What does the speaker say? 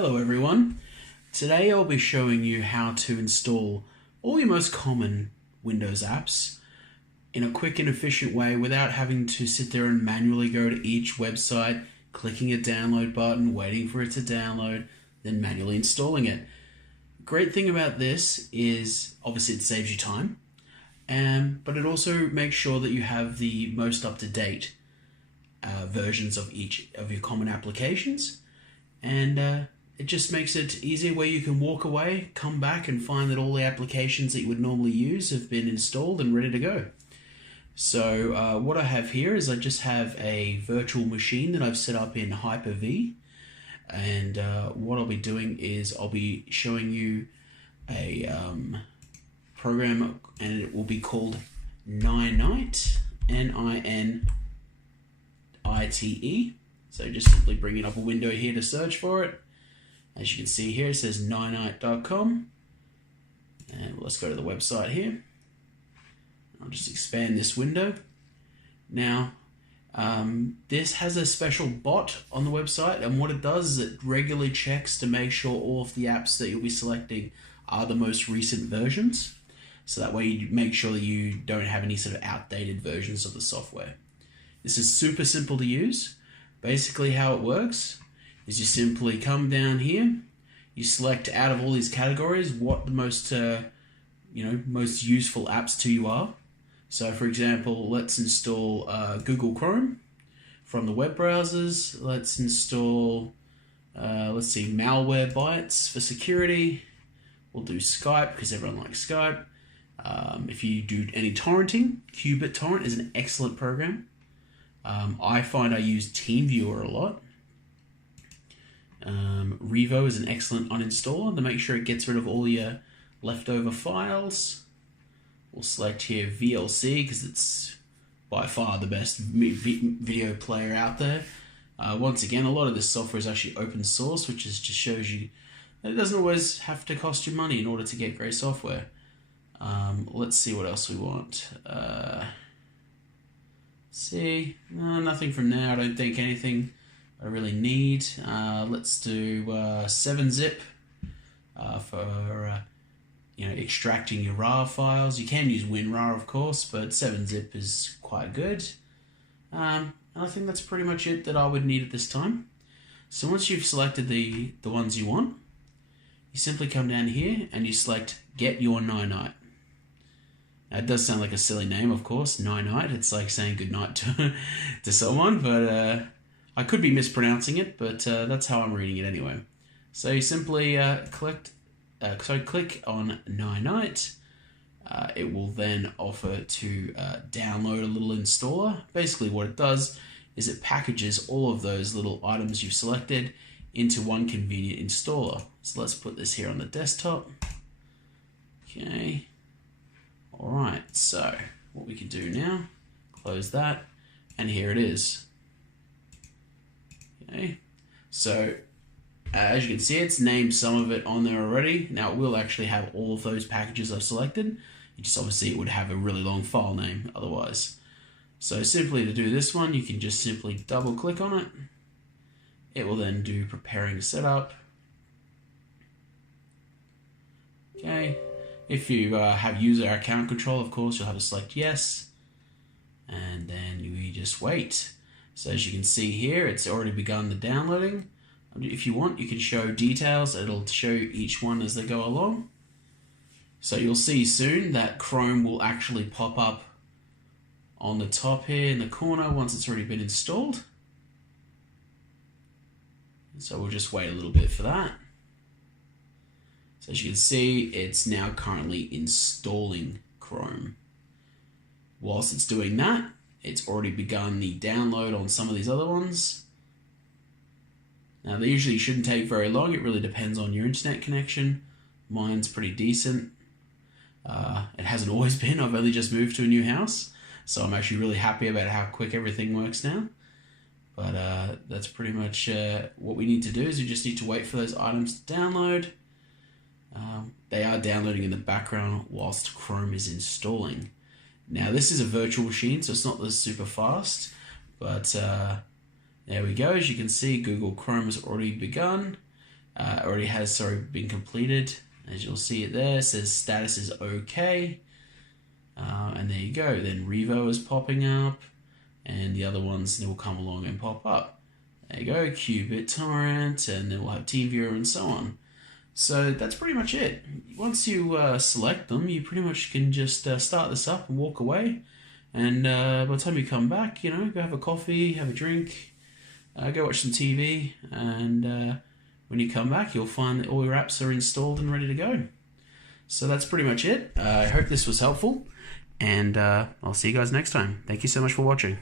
Hello everyone. Today I'll be showing you how to install all your most common Windows apps in a quick and efficient way without having to sit there and manually go to each website, clicking a download button, waiting for it to download, then manually installing it. Great thing about this is obviously it saves you time, but it also makes sure that you have the most up-to-date versions of each of your common applications, and it just makes it easier where you can walk away, come back and find that all the applications that you would normally use have been installed and ready to go. So what I have here is I just have a virtual machine that I've set up in Hyper-V, and what I'll be doing is I'll be showing you a program, and it will be called Ninite, Ninite. So just simply bringing up a window here to search for it. As you can see here, it says ninite.com, and let's go to the website here. I'll just expand this window. Now, this has a special bot on the website, and what it does is it regularly checks to make sure all of the apps that you'll be selecting are the most recent versions. So that way you make sure that you don't have any sort of outdated versions of the software. This is super simple to use. Basically how it works is you simply come down here, you select out of all these categories what the most most useful apps to you are. So for example, let's install Google Chrome from the web browsers. Let's install Malwarebytes for security. We'll do Skype because everyone likes Skype. If you do any torrenting, qBittorrent is an excellent program. I find I use TeamViewer a lot. Revo is an excellent uninstaller to make sure it gets rid of all your leftover files. We'll select here VLC because it's by far the best video player out there. Once again, a lot of this software is actually open source, which just shows you that it doesn't always have to cost you money in order to get great software. Let's see what else we want. Nothing from there. I don't think anything I really need. Let's do 7-zip for extracting your RAR files. You can use WinRAR, of course, but 7-zip is quite good. And I think that's pretty much it that I would need at this time. So once you've selected the ones you want, you simply come down here and you select Get Your Ninite. Now, it does sound like a silly name, of course, Ninite. It's like saying goodnight to someone, but I could be mispronouncing it, but that's how I'm reading it anyway. So you simply click on Ninite. It will then offer to download a little installer. Basically what it does is it packages all of those little items you've selected into one convenient installer. So let's put this here on the desktop. Okay. Alright, so what we can do now, close that, and here it is. Okay, so as you can see, it's named some of it on there already. Now it will actually have all of those packages I've selected. You just obviously it would have a really long file name otherwise. So simply to do this one, you can just simply double click on it. It will then do preparing setup. Okay. If you have user account control, of course, you'll have to select yes, and then you just wait. So as you can see here, it's already begun the downloading. If you want, you can show details. It'll show each one as they go along. So you'll see soon that Chrome will actually pop up on the top here in the corner once it's already been installed. So we'll just wait a little bit for that. So as you can see, it's now currently installing Chrome. Whilst it's doing that, it's already begun the download on some of these other ones. Now they usually shouldn't take very long. It really depends on your internet connection. Mine's pretty decent. It hasn't always been. I've only just moved to a new house, so I'm actually really happy about how quick everything works now. But that's pretty much what we need to do is we just need to wait for those items to download. They are downloading in the background whilst Chrome is installing. Now this is a virtual machine, so it's not super fast, but there we go. As you can see, Google Chrome has already begun. already has been completed. As you'll see it there, it says status is okay. And there you go. Then Revo is popping up, and the other ones will come along and pop up. There you go, QBitTorrent, and then we'll have TeamViewer and so on. So that's pretty much it. Once you select them, you pretty much can just start this up and walk away. And by the time you come back, go have a coffee, have a drink, go watch some TV, and when you come back, you'll find that all your apps are installed and ready to go. So that's pretty much it. I hope this was helpful, and I'll see you guys next time. Thank you so much for watching.